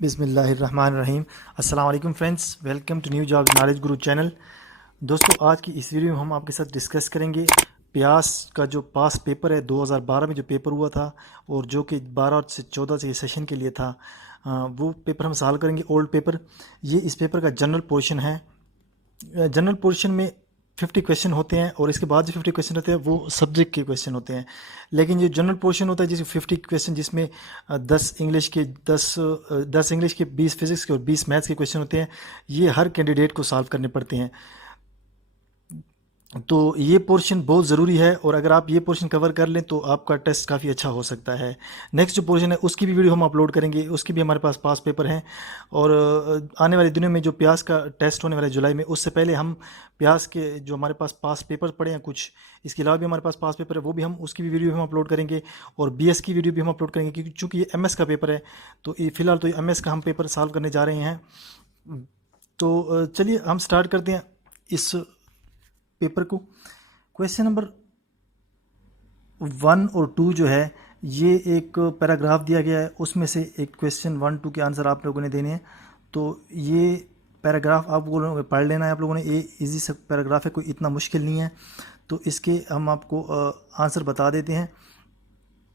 बिस्मिल्लाहिर्रहमानिर्रहीम। अस्सलाम वालेकुम friends, welcome to new job knowledge guru channel. दोस्तों, आज की इस वीडियो में हम आपके साथ डिस्कस करेंगे प्यास का जो पास पेपर है 2012 में जो पेपर हुआ था और जो कि 12 से 14 से सेशन के लिए था, वो पेपर हम सॉल्व करेंगे। ओल्ड पेपर, ये इस पेपर का जनरल पोर्शन है। जनरल पोर्शन में 50 क्वेश्चन होते हैं और इसके बाद जो 50 क्वेश्चन होते हैं वो सब्जेक्ट के क्वेश्चन होते हैं। लेकिन जो जनरल पोर्शन होता है जिसमें 50 क्वेश्चन, जिसमें 10 इंग्लिश के 10 इंग्लिश के, 20 फिजिक्स के और 20 मैथ्स के क्वेश्चन होते हैं, ये हर कैंडिडेट को सॉल्व करने पड़ते हैं। तो ये पोर्शन बहुत ज़रूरी है और अगर आप ये पोर्शन कवर कर लें तो आपका टेस्ट काफ़ी अच्छा हो सकता है। नेक्स्ट जो पोर्शन है उसकी भी वीडियो हम अपलोड करेंगे, उसकी भी हमारे पास पास पेपर हैं। और आने वाले दिनों में जो प्यास का टेस्ट होने वाला है जुलाई में, उससे पहले हम प्यास के जो हमारे पास पेपर पड़े हैं कुछ, इसके अलावा भी हमारे पास पेपर है, वो भी हम उसकी भी वीडियो हम अपलोड करेंगे और BS की वीडियो भी हम अपलोड करेंगे, क्योंकि चूँकि ये MS का पेपर है। तो फ़िलहाल तो ये MS का हम पेपर सॉल्व करने जा रहे हैं। तो चलिए हम स्टार्ट करते हैं इस पेपर को। क्वेश्चन नंबर 1 और 2 जो है, ये एक पैराग्राफ दिया गया है, उसमें से एक क्वेश्चन 1, 2 के आंसर आप लोगों ने देने हैं। तो ये पैराग्राफ आप लोगों ने पढ़ लेना है आप लोगों ने। ये इजी सा पैराग्राफ है, कोई इतना मुश्किल नहीं है। तो इसके हम आपको आंसर बता देते हैं।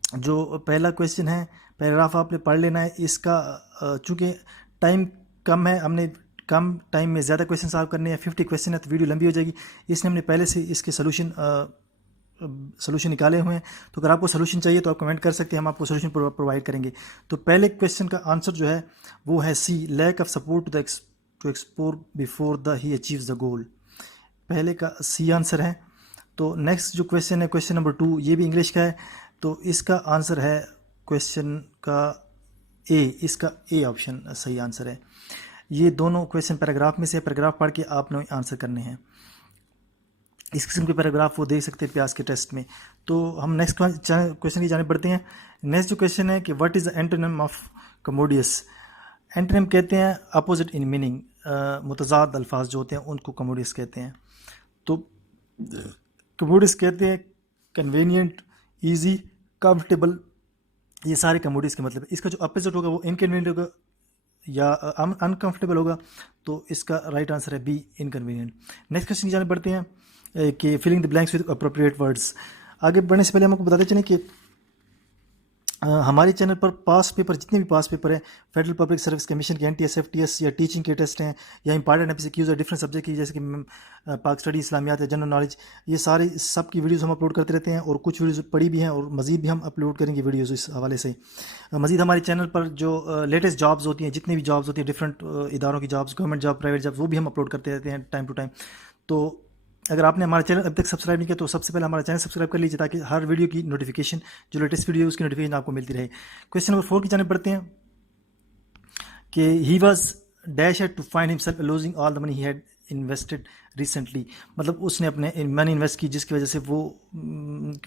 जो पहला क्वेश्चन है, पैराग्राफ आपने पढ़ लेना है। इसका चूँकि टाइम कम है, हमने कम टाइम में ज़्यादा क्वेश्चन सॉल्व करने हैं। 50 क्वेश्चन है तो वीडियो लंबी हो जाएगी, इसलिए हमने पहले से इसके सोल्यूशन निकाले हुए हैं। तो अगर आपको सोल्यूशन चाहिए तो आप कमेंट कर सकते हैं, हम आपको सोल्यूशन प्रोवाइड करेंगे। तो पहले क्वेश्चन का आंसर जो है वो है C, lack of support to explore before the he achieves the goal. पहले का सी आंसर है। तो नेक्स्ट जो क्वेश्चन है, क्वेश्चन नंबर 2, ये भी इंग्लिश का है। तो इसका आंसर है क्वेश्चन का ए, इसका ए ऑप्शन सही आंसर है। ये दोनों क्वेश्चन पैराग्राफ में से, पैराग्राफ पढ़ के आपने आंसर करने हैं। इस किस्म के पैराग्राफ वो देख सकते हैं प्यास के टेस्ट में। तो हम नेक्स्ट क्वेश्चन की जाने बढ़ते हैं। नेक्स्ट जो क्वेश्चन है कि what is the antonym of commodious. Antonym कहते हैं अपोजिट इन मीनिंग, मुतजाद अल्फाज जो होते हैं उनको कमोडियस कहते हैं। तो कमोडियस कहते हैं कन्वीनियंट, ईजी, कंफर्टेबल, ये सारे कमोडियस के मतलब है। इसका जो अपोजिट होगा वो इनकन्वीनियंट होगा या अनकंफर्टेबल होगा। तो इसका राइट आंसर है बी, इनकन्वीनियंट। नेक्स्ट क्वेश्चन की जाने बढ़ते हैं कि filling the blanks with appropriate words. आगे बढ़ने से पहले हम आपको बताते चलें कि हमारे चैनल पर पास पेपर, जितने भी पास पेपर हैं, फेडरल पब्लिक सर्विस कमीशन के, NTS, FTS या टीचिंग के टेस्ट हैं, या इंपॉर्टेंट MCQs या डिफरेंट सब्जेक्ट की, जैसे कि पाक स्टडी, इस्लामियात या जनरल नॉलेज, ये सारे सब की वीडियोस हम अपलोड करते रहते हैं और कुछ वीडियोस पड़ी भी हैं और मज़ीद भी हम अपलोड करेंगे वीडियोस इस हवाले से। मज़ीद हमारे चैनल पर जो लेटेस्ट जॉब्स होती हैं, जितनी भी जॉब्स होती हैं, डिफरेंट इदारों की jobs, government job, private job, वो भी हम अपलोड करते रहते हैं टाइम टू टाइम। तो अगर आपने हमारा चैनल अभी तक सब्सक्राइब नहीं किया तो सबसे पहले हमारा चैनल सब्सक्राइब कर लीजिए, ताकि हर वीडियो की नोटिफिकेशन, जो लेटेस्ट वीडियो है उसकी नोटिफिकेशन आपको मिलती रहे। क्वेश्चन नंबर 4 की जाने बढ़ते हैं कि he was dash had to find himself losing all the money he had invested recently. मतलब उसने अपने मनी इन्वेस्ट की जिसकी वजह से वो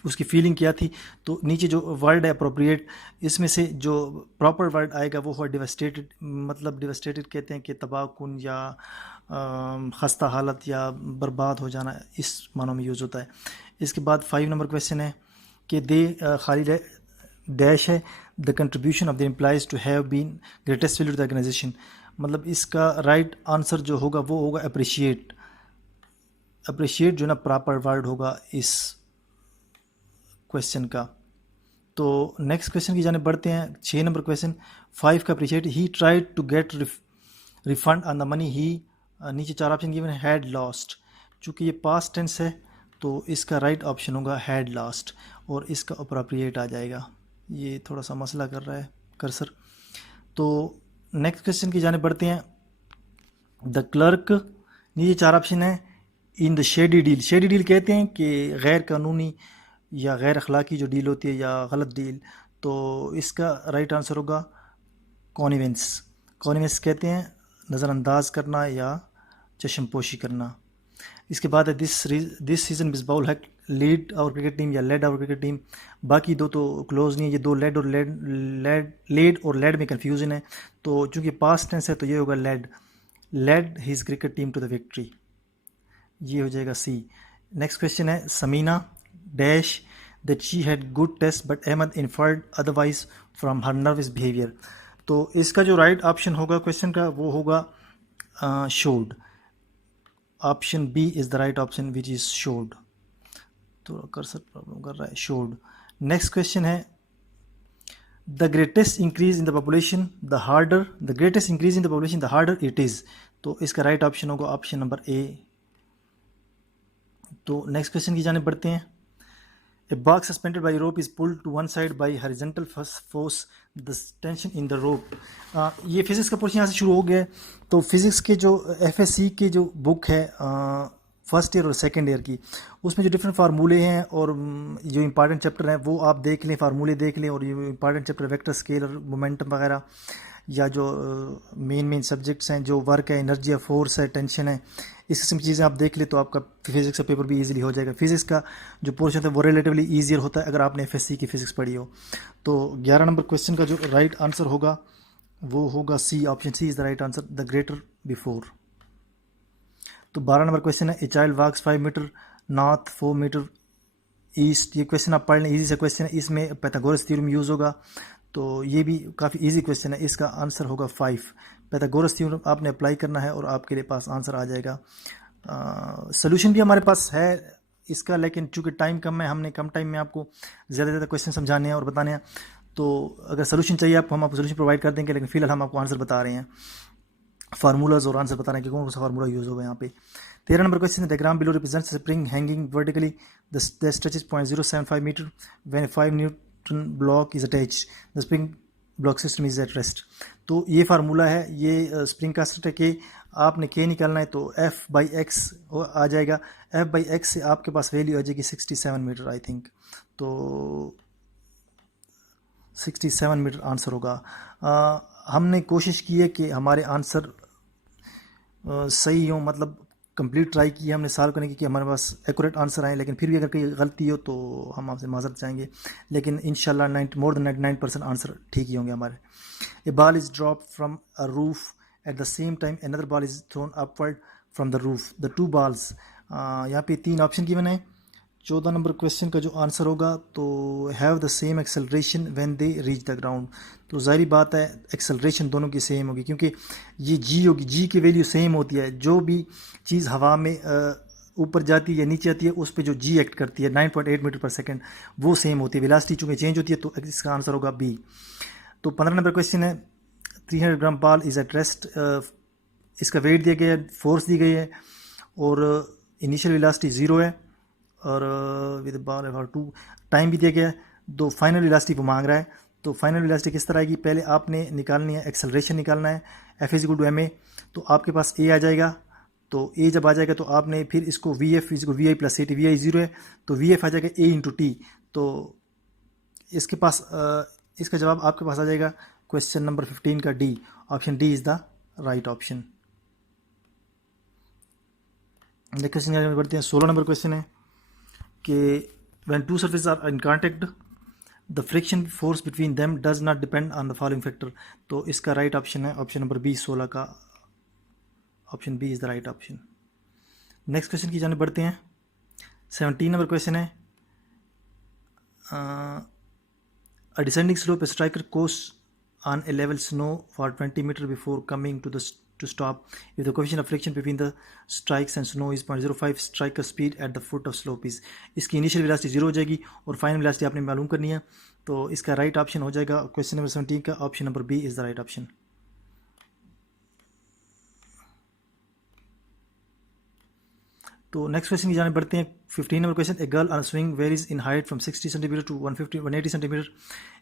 उसकी फीलिंग क्या थी। तो नीचे जो वर्ड है अप्रोप्रिएट, इसमें से जो प्रॉपर वर्ड आएगा वो है डिवास्टेटेड। मतलब डिवास्टेटेड कहते हैं कि तबाहकुन या खस्ता हालत या बर्बाद हो जाना, इस मानों में यूज़ होता है। इसके बाद 5 नंबर क्वेश्चन है कि दे खाली डैश है the contribution of the employees to have been greatest value to the organization. मतलब इसका राइट आंसर जो होगा वो होगा अप्रिशिएट। अप्रिशिएट जो ना प्रॉपर वर्ड होगा इस क्वेश्चन का। तो नेक्स्ट क्वेश्चन की जाने बढ़ते हैं। 6 नंबर क्वेश्चन 5 का appreciate, he tried to get refund on the money he, नीचे 4 ऑप्शन गिवन है, हैड लॉस्ट। चूँकि ये पास्ट टेंस है तो इसका राइट ऑप्शन होगा हैड लॉस्ट और इसका अप्रोप्रिएट आ जाएगा। ये थोड़ा सा मसला कर रहा है कर्सर। तो नेक्स्ट क्वेश्चन की जाने बढ़ते हैं। द क्लर्क, नीचे 4 ऑप्शन है, in the shady deal. Shady deal कहते हैं कि गैर कानूनी या गैर अखलाकी जो डील होती है या गलत डील। तो इसका राइट आंसर होगा कॉनिवेंस। कॉनिवेंस कहते हैं नज़रअंदाज करना या चश्मपोशी करना। इसके बाद है दिस सीज़न मिसबाउल हक लीड आवर क्रिकेट टीम या लेड आवर क्रिकेट टीम। बाकी दो तो क्लोज नहीं है, ये दो लेड और लेड में कन्फ्यूजन है। तो चूँकि पास्ट टेंस है तो ये होगा led his cricket team to the victory, ये हो जाएगा सी। नेक्स्ट क्वेश्चन है Samina dash that she had good taste but Ahmed inferred otherwise from her nervous behaviour. तो इसका जो राइट ऑप्शन होगा क्वेश्चन का वो होगा showed. Option B is the right option which is showed. तो कर्सर प्रॉब्लम कर रहा है, शोड। नेक्स्ट क्वेश्चन है the greatest increase in the population the harder the greatest increase in the population the harder it is. तो इसका right option होगा option number A. तो next question की जाने बढ़ते हैं। A box suspended by rope is pulled to one side by horizontal force. The tension in the rope. ये physics का पोर्शन यहाँ से शुरू हो गया है। तो फिज़िक्स के जो FSC की जो बुक है फर्स्ट ईयर और सेकंड ईयर की, उसमें जो डिफरेंट फार्मूले हैं और जो इंपॉर्टेंट चैप्टर हैं वो आप देख लें, फार्मूले देख लें। और ये इंपॉर्टेंट चैप्टर वेक्टर स्केल और मोमेंटम वगैरह, या जो मेन सब्जेक्ट्स हैं, जो वर्क है, एनर्जी है, फोर्स है, टेंशन है, इस किस्म की चीज़ें आप देख ले तो आपका फिज़िक्स का पेपर भी इजीली हो जाएगा। फिज़िक्स का जो पोर्शन होता है वो रिलेटिवली ईजियर होता है अगर आपने एफएससी की फ़िज़िक्स पढ़ी हो। तो 11 नंबर क्वेश्चन का जो राइट आंसर होगा वो होगा C. Option C is the right answer, the greater before. तो 12 नंबर क्वेश्चन है a child walks 5 metre north 4 metre east. ये क्वेश्चन आप पढ़ लें, ईजी सा क्वेश्चन है। इसमें पाइथागोरस थ्योरम यूज़ होगा, तो ये भी काफ़ी इजी क्वेश्चन है। इसका आंसर होगा 5। पाइथागोरस थ्योरम आपने अप्लाई करना है और आपके लिए पास आंसर आ जाएगा। सोल्यूशन भी हमारे पास है इसका, लेकिन चूंकि टाइम कम है, हमने कम टाइम में आपको ज़्यादा से ज़्यादा क्वेश्चन समझाने हैं और बताने हैं। तो अगर सोल्यूशन चाहिए आपको, हम आपको सोल्यूशन प्रोवाइड कर देंगे, लेकिन फिलहाल हम आपको आंसर बता रहे हैं, फार्मूलाज और आंसर बता रहे हैं कि कौन सा फार्मूला यूज़ होगा यहाँ पे। 13 नंबर क्वेश्चन है diagram below represents spring hanging vertically the stretches 0.075 metre when 5 newton block is attached the spring block system is at rest. तो ये फार्मूला है, ये स्प्रिंग कांस्टेंट है कि आपने के निकालना है तो F/x आ जाएगा। F/x से आपके पास वैल्यू आ जाएगी 67 मीटर आई थिंक। तो 67 मीटर आंसर होगा। हमने कोशिश की है कि हमारे आंसर सही हो, मतलब कंप्लीट ट्राई की है हमने सॉल्व करने की कि हमारे पास एक्यूरेट आंसर आए, लेकिन फिर भी अगर कोई गलती हो तो हम आपसे माजरत चाहेंगे, लेकिन इंशाल्लाह मोर देन 99% आंसर ठीक ही होंगे हमारे। A ball is drop from a roof at the same time another ball is thrown upward from the roof the two balls. यहाँ पे 3 ऑप्शन गिवन है। 14 नंबर क्वेश्चन का जो आंसर होगा तो have the same acceleration when they reach the ground. तो ज़ाहिर बात है एक्सेलरेशन दोनों की सेम होगी, क्योंकि ये जी होगी, जी की वैल्यू सेम होती है। जो भी चीज़ हवा में ऊपर जाती है या नीचे आती है उस पर जो जी एक्ट करती है 9.8 मीटर पर सेकंड वो सेम होती है। वेलोसिटी चूँकि चेंज होती है तो इसका आंसर होगा बी। तो 15 नंबर क्वेश्चन है 300 ग्राम बॉल इज एट रेस्ट। इसका वेट दिया गया है, फोर्स दी गई है और इनिशियल वेलोसिटी 0 है और विद बॉल फॉर 2 टाइम भी दिया गया है। दो फाइनल वेलोसिटी वो मांग रहा है। तो फाइनल वेलोसिटी किस तरह आएगी, पहले आपने निकालनी है एक्सेलरेशन निकालना है, F=ma। तो आपके पास a आ जाएगा। तो a जब आ जाएगा तो आपने फिर इसको VF=VI + AT, VI 0 है तो VF आ जाएगा a × t। तो इसके पास इसका जवाब आपके पास आ जाएगा क्वेश्चन नंबर 15 का D. Option D is the right option. Next question बढ़ते हैं। 16 नंबर क्वेश्चन है कि when two surfaces are in contact the friction force between them does not depend on the following factor. तो इसका right option है option number B. 16 का option B is the right option. Next question की जाने बढ़ते हैं। 17 number question है a descending slope a striker course on a level snow for 20 meter before coming to stop. If the coefficient of friction between the strikes and snow is 0.05, striker speed at the foot of slope is। इसकी initial velocity 0 हो जाएगी और final velocity आपने मालूम करनी है। तो इसका राइट ऑप्शन हो जाएगा क्वेश्चन नंबर 17 का option number B is the right option. तो नेक्स्ट क्वेश्चन की जाने बढ़ते हैं। 15 number question a girl on swing varies in height from 60 centimetre to 180 centimetre.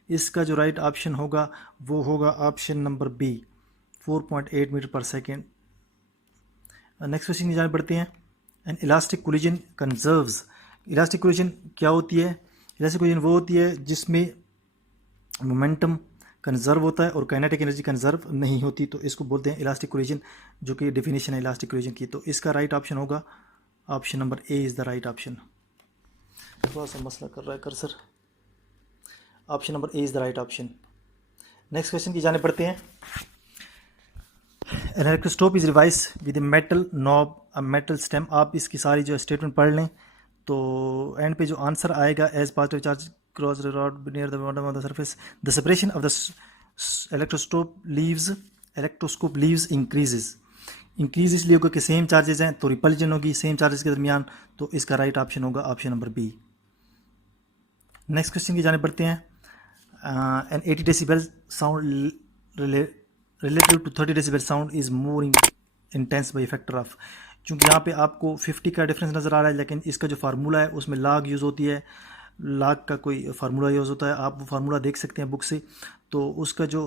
इसका जो राइट ऑप्शन होगा वो होगा option number B 4.8 metre per second. Next question की जाने बढ़ते हैं। An elastic collision conserves. Elastic collision क्या होती है? इलास्टिक कोलिजन वो होती है जिसमें मोमेंटम कंजर्व होता है और काइनेटिक एनर्जी कंजर्व नहीं होती, तो इसको बोलते हैं इलास्टिक कोलिजन, जो कि डेफिनेशन है इलास्टिक कोलिजन की। तो इसका राइट ऑप्शन होगा option number A is the right option. थोड़ा सा मसला कर रहा है cursor. Option number A is the right option. Next question की जाने पड़ते हैं। An electroscope is revise with a metal knob a metal stem. आप इसकी सारी जो स्टेटमेंट पढ़ लें तो एंड पे जो आंसर आएगा as positive charge cross the rod near the bottom of the surface the separation of the electroscope leaves increases. Increase इसलिए होगा कि सेम चार्जेस हैं तो रिपल्जन होगी सेम चार्जेस के दरमियान, तो इसका राइट ऑप्शन होगा option number B. Next question की जाने बढ़ते हैं। An 80 decibel sound relative to 30 decibel sound is more intense by factor of. चूँकि यहाँ पे आपको 50 का डिफरेंस नज़र आ रहा है, लेकिन इसका जो फार्मूला है उसमें लाग यूज़ होती है, लाग का कोई फार्मूला यूज़ होता है, आप वो फार्मूला देख सकते हैं बुक से। तो उसका जो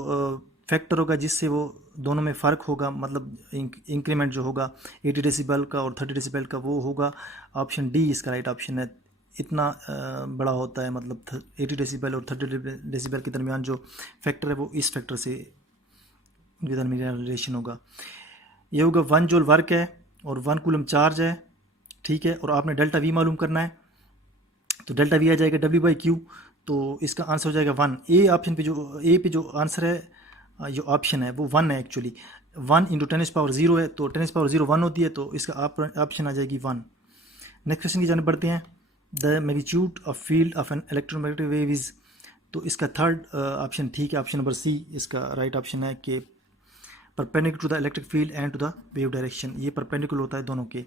फैक्टर होगा जिससे वो दोनों में फ़र्क होगा, मतलब इंक्रीमेंट जो होगा 80 डेसिबल का और 30 डेसिबल का, वो होगा ऑप्शन डी इसका राइट ऑप्शन है। इतना बड़ा होता है, मतलब 80 डेसिबल और 30 डेसिबल के दरमियान जो फैक्टर है वो इस फैक्टर से उनके दरमियान रिलेशन होगा। ये होगा 1 जूल वर्क है और 1 कूलम चार्ज है, ठीक है। और आपने डेल्टा वी मालूम करना है, तो डेल्टा वी आ जाएगा W बाई क्यू, तो इसका आंसर हो जाएगा 1। ए ऑप्शन पे जो आंसर है, जो ऑप्शन है वो 1 है एक्चुअली। 1 इंटू 10⁻0 है, तो 10⁻0 1 होती है, तो इसका ऑप्शन आ जाएगी 1। नेक्स्ट क्वेश्चन की जाने बढ़ते हैं। The magnitude of field of an electromagnetic wave is, तो इसका थर्ड ऑप्शन ठीक है, ऑप्शन नंबर सी इसका राइट ऑप्शन है कि perpendicular to the electric field and to the wave direction. ये परपेंडिकुलर होता है दोनों के,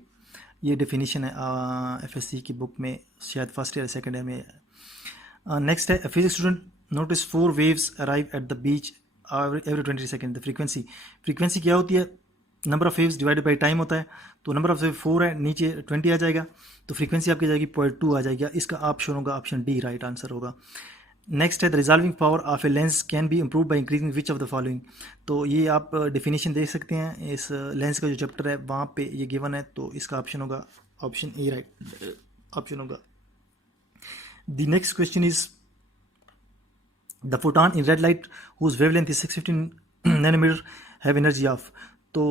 ये डेफिनेशन है FSC की बुक में, शायद फर्स्ट ईयर सेकेंड ईयर में। नेक्स्ट है physics student notice 4 waves arrive at the beach every 20 second. The frequency क्या होती है, number of waves divided by time होता है, तो नंबर ऑफ वेव 4 है, नीचे 20 आ जाएगा, तो फ्रीक्वेंसी आपकी जाएगी 0.2 आ जाएगी। इसका ऑप्शन होगा ऑप्शन डी राइट आंसर होगा। नेक्स्ट है the resolving power of a lens can be improve by increasing which of the following. तो ये आप डेफिनेशन देख सकते हैं, इस लेंस का जो चैप्टर है वहाँ पे ये गिवन है, तो इसका ऑप्शन होगा ऑप्शन ए राइट ऑप्शन होगा। The next question is the photon in red light whose wavelength is 615 nanometre have energy of. तो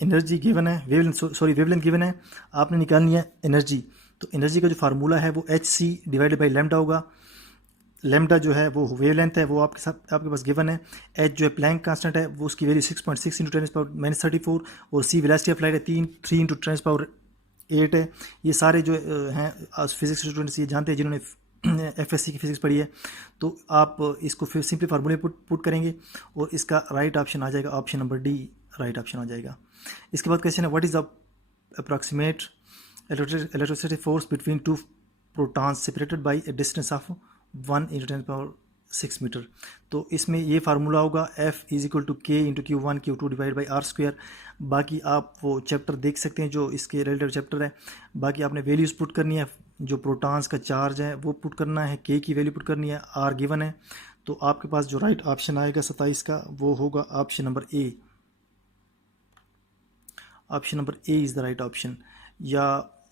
एनर्जी गिवन है, वेवलेंथ गिवन है, आपने निकालनी है एनर्जी। तो एनर्जी का जो फार्मूला है वो HC डिवाइडेड बाई लैम्डा होगा। लैम्डा जो है वो वेवलेंथ है, वो आपके पास गिवन है। H जो है प्लैंक कांस्टेंट है, वो उसकी वैल्यू 6.6 इंटू 10⁻34, और C वेलोसिटी ऑफ लाइट है 3 इंटू 10⁻8 है। ये सारे जो हैं फिजिक्स स्टूडेंट्स ये जानते हैं जिन्होंने FSC की फिजिक्स पढ़ी है। तो आप इसको फिर सिंपली फार्मूले पुट करेंगे और इसका राइट ऑप्शन आ जाएगा option number D right option आ जाएगा। इसके बाद क्वेश्चन है what is the approximate electricity force between 2 protons separated by a distance of 1 into 10⁻6 metre. तो इसमें ये फार्मूला होगा F is equal to K into Q1 Q2 divide by R²। बाकी आप वो चैप्टर देख सकते हैं जो इसके रिलेटेड चैप्टर है। बाकी आपने वैल्यूज़ पुट करनी है, जो प्रोटॉन्स का चार्ज है वो पुट करना है, K की वैल्यू पुट करनी है, R गिवन है। तो आपके पास जो राइट ऑप्शन आएगा 27 का वो होगा option number A. Option number A is the right option. या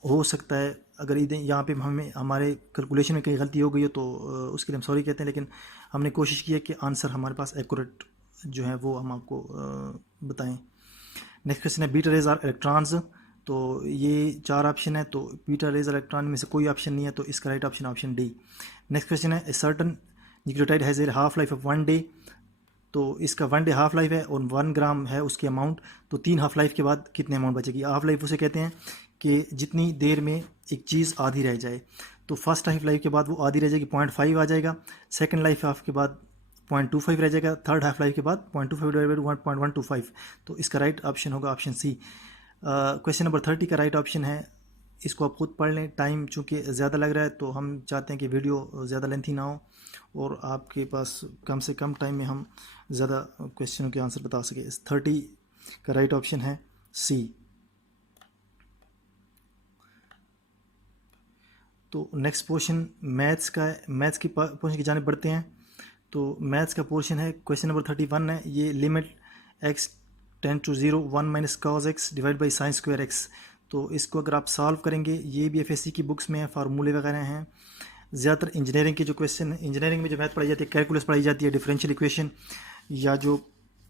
हो सकता है अगर यहाँ पे हमारे कैलकुलेशन में कहीं गलती हो गई हो तो उसके लिए हम सॉरी कहते हैं, लेकिन हमने कोशिश की है कि आंसर हमारे पास एक्यूरेट जो है वो हम आपको बताएं। नेक्स्ट क्वेश्चन है बीटा रेज आर इलेक्ट्रॉन्स। तो ये 4 ऑप्शन है, तो बीटा रेज आर इलेक्ट्रॉन में से कोई ऑप्शन नहीं है, तो इसका right option option D. Next question है a certain nucleotide has a half life of 1 day. तो इसका 1 डे हाफ लाइफ है और 1 ग्राम है उसकी अमाउंट, तो 3 हाफ लाइफ के बाद कितने अमाउंट बचेगी। हाफ लाइफ उसे कहते हैं कि जितनी देर में एक चीज़ आधी रह जाए। तो फर्स्ट हाफ लाइफ के बाद वो आधी रह जाएगी 0.5 आ जाएगा, सेकंड लाइफ हाफ के बाद 0.25 रह जाएगा, थर्ड हाफ लाइफ के बाद 0.25 डिवाइडेड 1.125। तो इसका राइट ऑप्शन होगा ऑप्शन सी। क्वेश्चन नंबर 30 का राइट ऑप्शन है, इसको आप खुद पढ़ लें, टाइम चूँकि ज़्यादा लग रहा है तो हम चाहते हैं कि वीडियो ज़्यादा लेंथी ना हो और आपके पास कम से कम टाइम में हम ज़्यादा क्वेश्चनों के आंसर बता सकें। 30 का राइट ऑप्शन है सी। तो नेक्स्ट पोर्शन मैथ्स का है, मैथ्स की पोर्शन की जाने बढ़ते हैं। तो मैथ्स का पोर्शन है क्वेश्चन नंबर 31 है, ये limit x tend to 0 1 minus cos x divide by sine square x। तो इसको अगर आप सॉल्व करेंगे, ये भी FSC की बुक्स में है, फार्मूले वगैरह हैं। ज़्यादातर इंजीनियरिंग के जो क्वेश्चन, इंजीनियरिंग में जो मैथ पढ़ाई जाती है, कैलकुलस पढ़ाई जाती है, डिफरेंशियल इक्वेशन या जो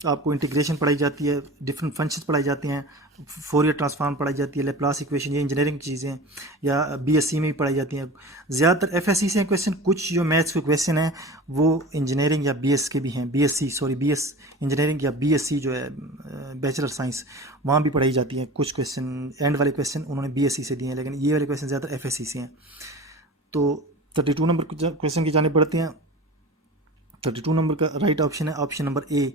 आपको इंटीग्रेशन पढ़ाई जाती है, डिफरेंट फंक्शंस पढ़ाई जाती हैं, फोरियर ट्रांसफॉर्म पढ़ाई जाती है, लैप्लास इक्वेशन, ये इंजीनियरिंग चीज़ें हैं, या बीएससी में भी पढ़ाई जाती हैं। ज़्यादातर एफएससी से क्वेश्चन, कुछ जो मैथ्स के क्वेश्चन हैं वो इंजीनियरिंग या बीएस के भी हैं, बीएस इंजीनियरिंग या बीएससी जो है बैचलर साइंस, वहाँ भी पढ़ाई जाती हैं। कुछ क्वेश्चन एंड वाले क्वेश्चन उन्होंने बीएससी से दिए हैं, लेकिन ये वाले क्वेश्चन ज़्यादातर एफएससी से हैं। तो 32 नंबर क्वेश्चन की जानिब बढ़ते हैं। 32 नंबर का राइट ऑप्शन है option number A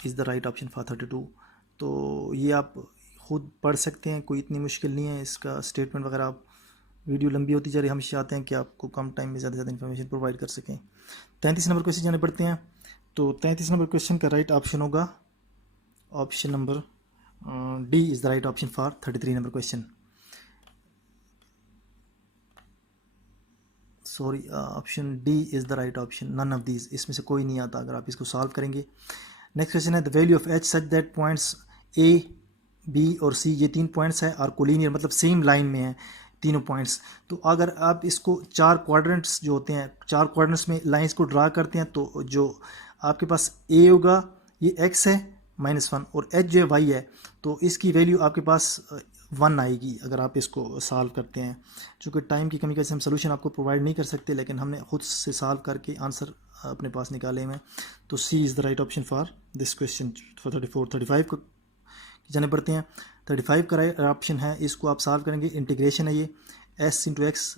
is the right option for 32। तो ये आप खुद पढ़ सकते हैं, कोई इतनी मुश्किल नहीं है इसका स्टेटमेंट वगैरह। आप वीडियो लंबी होती जा रही है, हम चाहते हैं कि आपको कम टाइम में ज़्यादा से ज़्यादा इन्फॉर्मेशन प्रोवाइड कर सकें। 33 नंबर क्वेश्चन जाने पड़ते हैं। तो 33 नंबर क्वेश्चन का राइट ऑप्शन होगा option number D is the right option for 33 number question. Sorry, option D is the right option, none of these, इसमें से कोई नहीं आता अगर आप इसको सॉल्व करेंगे। नेक्स्ट क्वेश्चन है the value of H such that points A B और सी, ये 3 पॉइंट्स है और कोलिनियर मतलब सेम लाइन में है तीनों पॉइंट्स। तो अगर आप इसको 4 क्वाड्रेंट्स जो होते हैं, 4 क्वाड्रेंट्स में लाइंस को ड्रा करते हैं, तो जो आपके पास ए होगा ये एक्स है -1 और एच जो है वाई है, तो इसकी वैल्यू आपके पास 1 आएगी अगर आप इसको सॉल्व करते हैं। चूँकि टाइम की कमी की वजह से हम सोल्यूशन आपको प्रोवाइड नहीं कर सकते, लेकिन हमने खुद से सॉल्व करके आंसर अपने पास निकाले हैं। तो C is the right option for this question for 34। 35 को जाने पड़ते हैं। 35 का राइट ऑप्शन है, इसको आप सॉल्व करेंगे, इंटीग्रेशन है ये, s into x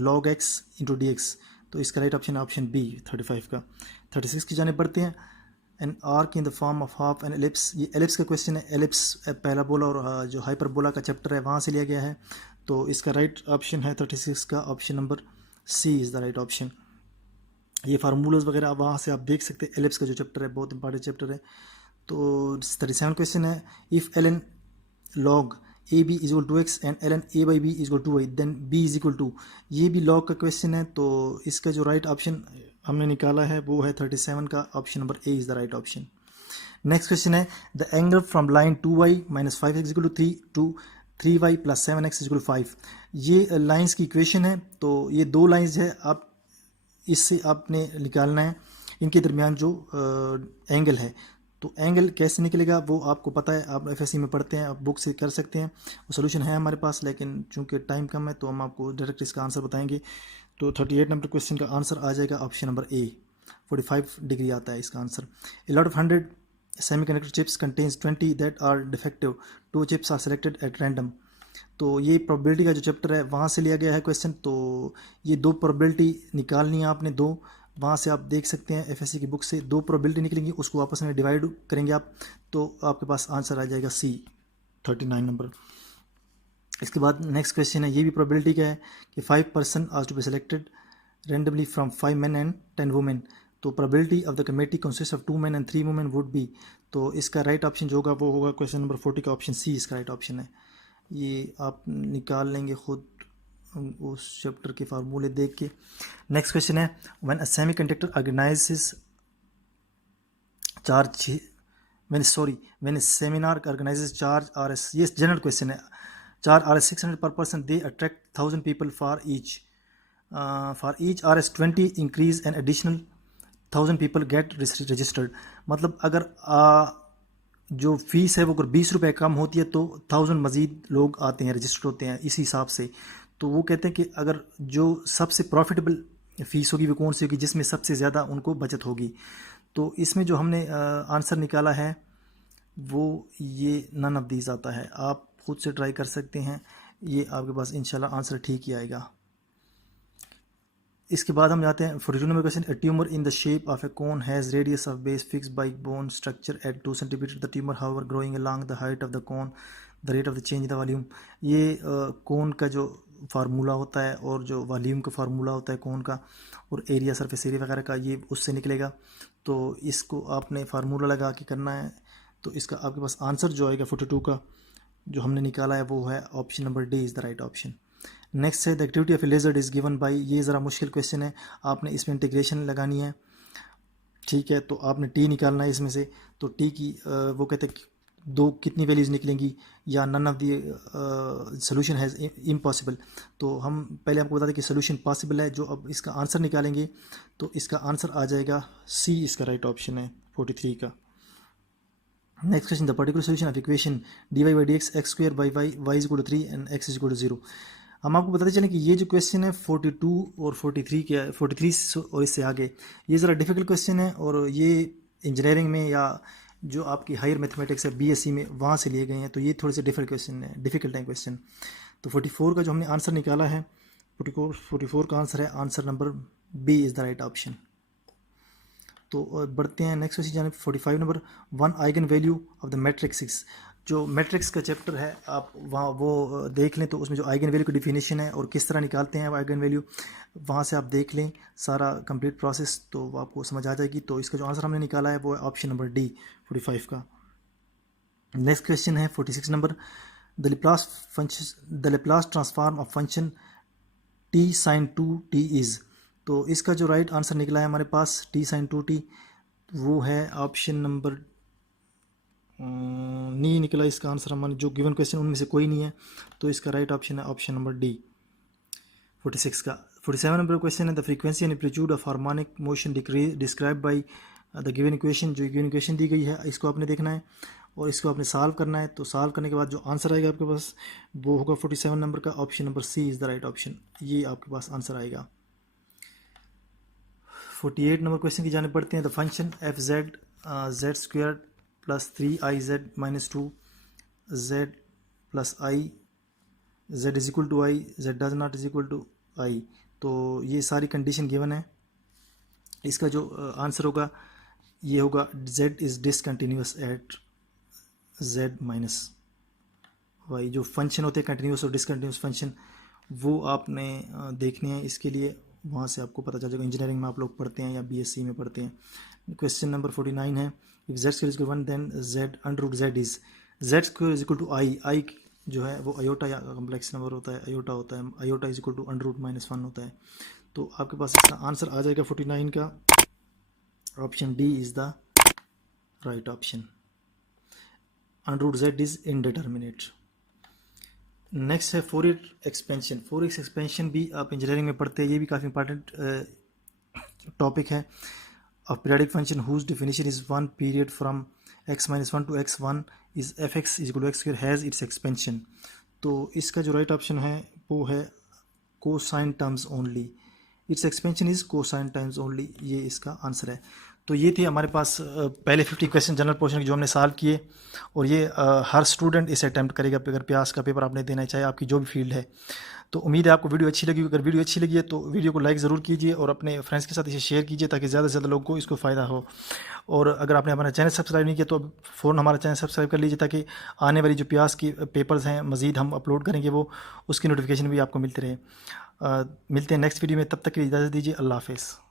log x into D x. तो इसका राइट ऑप्शन है ऑप्शन बी 35 का। 36 की जाने पड़ते हैं। An arc in the form of half an ellipse, ये एलिप्स का क्वेश्चन है। एलिप्स पैराबोला और जो हाइपरबोला का चैप्टर है वहाँ से लिया गया है। तो इसका राइट ऑप्शन है 36 का option number C is the right option. ये फार्मूलाज वगैरह वहाँ से आप देख सकते हैं। एलिप्स का जो चैप्टर है बहुत इंपॉर्टेंट चैप्टर है। तो 37 क्वेश्चन है if ln log A B is equal to X and ln A by B is equal to Y then B is equal to, ये भी लॉग का क्वेश्चन है। तो इसका जो राइट ऑप्शन हमने निकाला है वो है 37 का option number A is the right option. Next question है the angle from line 2y - 5x equal to 3 to 3y + 7x equal 5, ये लाइंस की इक्वेशन है। तो ये 2 लाइंस है, आप इससे आपने निकालना है इनके दरमियान जो एंगल है। तो एंगल कैसे निकलेगा वो आपको पता है, आप एफएससी में पढ़ते हैं, आप बुक से कर सकते हैं, वो सोल्यूशन है हमारे पास, लेकिन चूंकि टाइम कम है तो हम आपको डायरेक्ट इसका आंसर बताएंगे। तो 38 नंबर क्वेश्चन का आंसर आ जाएगा ऑप्शन नंबर ए, 45 डिग्री आता है इसका answer. A lot of 100 semiconductor chips contains 20 that are defective, 2 chips are selected at random. तो ये प्रोबेबिलिटी का जो चैप्टर है वहाँ से लिया गया है क्वेश्चन। तो ये 2 प्रोबेबिलिटी निकालनी है आपने, 2 वहाँ से आप देख सकते हैं एफएससी की बुक से 2 प्रोबेबिलिटी निकलेंगी, उसको आपस में डिवाइड करेंगे आप, तो आपके पास आंसर आ जाएगा सी 39 नंबर। इसके बाद नेक्स्ट क्वेश्चन है, ये भी प्रोबेबिलिटी का है कि 5 person are to be selected randomly from 5 men and 10 women। तो probability of the committee consist of 2 men and 3 women would be. तो इसका राइट ऑप्शन जो होगा वो होगा क्वेश्चन नंबर 40 का ऑप्शन सी इसका राइट ऑप्शन है। ये आप निकाल लेंगे खुद उस चैप्टर के फार्मूले देख के। नेक्स्ट क्वेश्चन है when a semiconductor organises charge when a seminar organizes charge RS, ये जनरल क्वेश्चन है, charge RS 600 per person, they attract 1000 people for each RS 20 increase and additional 1000 people get registered। मतलब अगर जो fees है वो अगर 20 रुपये कम होती है तो 1000 मज़ीद लोग आते हैं, रजिस्टर होते हैं इसी हिसाब से। तो वो कहते हैं कि अगर जो सबसे प्रॉफिटेबल फ़ीस होगी वो कौन सी होगी, जिसमें सबसे ज़्यादा उनको बचत होगी। तो इसमें जो हमने आंसर निकाला है वो ये नन ऑफ दीज आता है। आप खुद से ट्राई कर सकते हैं, ये आपके पास इंशाल्लाह आंसर ठीक ही आएगा। इसके बाद हम जाते हैं 42 number question, A tumour in the shape of A cone has radius of base fix by bone structure eight 2 centimetre, the tumour however growing along the height of the cone, the rate of the change the volume. ये कोन का जो formula होता है और जो volume का formula होता है कोन का और एरिया सरफेस एरिया वगैरह का, ये उससे निकलेगा। तो इसको आपने फार्मूला लगा के करना है। तो इसका आपके पास आंसर जो आएगा 42 का जो हमने निकाला है वो है option number D is the right option. Next है the activity of a lizard is given by, ये ज़रा मुश्किल क्वेश्चन है, आपने इसमें इंटीग्रेशन लगानी है, ठीक है। तो आपने टी निकालना है इसमें से। तो टी की वो कहते हैं दो कितनी वैल्यूज़ निकलेंगी या none of the solution has impossible. तो हम पहले आपको बता दें कि सोल्यूशन पॉसिबल है। जो अब इसका आंसर निकालेंगे तो इसका आंसर आ जाएगा सी, इसका राइट ऑप्शन है 43 का। Next question, the particular solution of equation dy by dx x square by y is equal to 3 and x is equal to 0। हम आपको बताते चलें कि ये जो क्वेश्चन है 42 और 43 के 43 और इससे आगे ये ज़रा डिफिकल्ट क्वेश्चन है, और ये इंजीनियरिंग में या जो आपकी हायर मैथमेटिक्स है बीएससी में वहाँ से लिए गए हैं, तो ये थोड़े से डिफिकल्ट है क्वेश्चन। तो 44 का जो हमने आंसर निकाला है, 44 का आंसर है answer number B is the right option. तो बढ़ते हैं नेक्स्ट क्वेश्चन जाने 45 number, one eigen value of the matrix 6। जो मैट्रिक्स का चैप्टर है आप वहाँ वो देख लें, तो उसमें जो आइगन वैल्यू की डिफिनेशन है और किस तरह निकालते हैं वो आइगन वैल्यू, वहाँ से आप देख लें सारा कंप्लीट प्रोसेस, तो वो आपको समझ आ जाएगी। तो इसका जो आंसर हमने निकाला है वो है ऑप्शन नंबर डी 45 का। नेक्स्ट क्वेश्चन है 46 number, the Laplace transform of function t sine 2t is. तो इसका जो राइट आंसर निकला है हमारे पास टी साइन 2t, वो है ऑप्शन नंबर नहीं निकला इसका आंसर, हमारे जो गिवन क्वेश्चन उनमें से कोई नहीं है, तो इसका राइट ऑप्शन है ऑप्शन नंबर डी 46 का। 47 नंबर क्वेश्चन है, the frequency and amplitude of harmonic motion describe by the given equation. जो गिवन इक्वेशन दी गई है इसको आपने देखना है और इसको आपने सॉल्व करना है। तो सॉल्व करने के बाद जो आंसर आएगा आपके पास वो होगा 47 नंबर का option number C is the right option, ये आपके पास आंसर आएगा। 48 नंबर क्वेश्चन की जाने पड़ते हैं, the function F Z Z square plus 3iz minus 2 Z plus I Z is equal to I Z does not is equal to I. तो ये सारी कंडीशन गिवन है। इसका जो आंसर होगा ये होगा Z is discontinuous at Z minus Y. जो फंक्शन होते हैं कंटिन्यूस और डिसकंटिन्यूस फंक्शन वो आपने देखने हैं, इसके लिए वहाँ से आपको पता चल जाएगा। इंजीनियरिंग में आप लोग पढ़ते हैं या बीएससी में पढ़ते हैं। क्वेश्चन नंबर 49 है, if Z square is equal 1 then Z under root Z is Z square is equal to I. I जो है वो अयोटा या कम्प्लेक्स नंबर होता है, अयोटा होता है, iota is equal to under root -1 होता है। तो आपके पास इसका आंसर आ जाएगा 49 का option D is the right option. Under root Z is indeterminate. Next है फोरियर एक्सपेंशन। फोरियर एक्सपेंशन भी आप इंजीनियरिंग में पढ़ते हैं, ये भी काफ़ी इंपॉर्टेंट टॉपिक है। Of periodic function whose definition is one period from x-1 to x1 is f(x) is equal to x square has its expansion. तो इसका जो राइट ऑप्शन है वो है cosine terms only, its expansion is cosine terms only, ये इसका answer है। तो ये थे हमारे पास पहले 50 क्वेश्चन जनरल पोर्शन जो हमने सॉल्व किए, और ये हर स्टूडेंट इसे अटैम्प्ट करेगा अगर प्यास का पेपर आपने देना है, चाहे आपकी जो भी फील्ड है। तो उम्मीद है आपको वीडियो अच्छी लगी। अगर वीडियो अच्छी लगी है तो वीडियो को लाइक ज़रूर कीजिए और अपने फ्रेंड्स के साथ इसे शेयर कीजिए ताकि ज़्यादा से ज़्यादा लोगों को इसको फ़ायदा हो। और अगर आपने हमारा चैनल सब्सक्राइब नहीं किया तो फ़ौरन हमारा चैनल सब्सक्राइब कर लीजिए ताकि आने वाली जो प्यास की पेपर्स हैं मज़ीद हम अपलोड करेंगे वो उसकी नोटिफिकेशन भी आपको मिलते रहे। मिलते हैं नेक्स्ट वीडियो में, तब तक के लिए इजाज़त दीजिए। अल्लाह हाफ़िज़।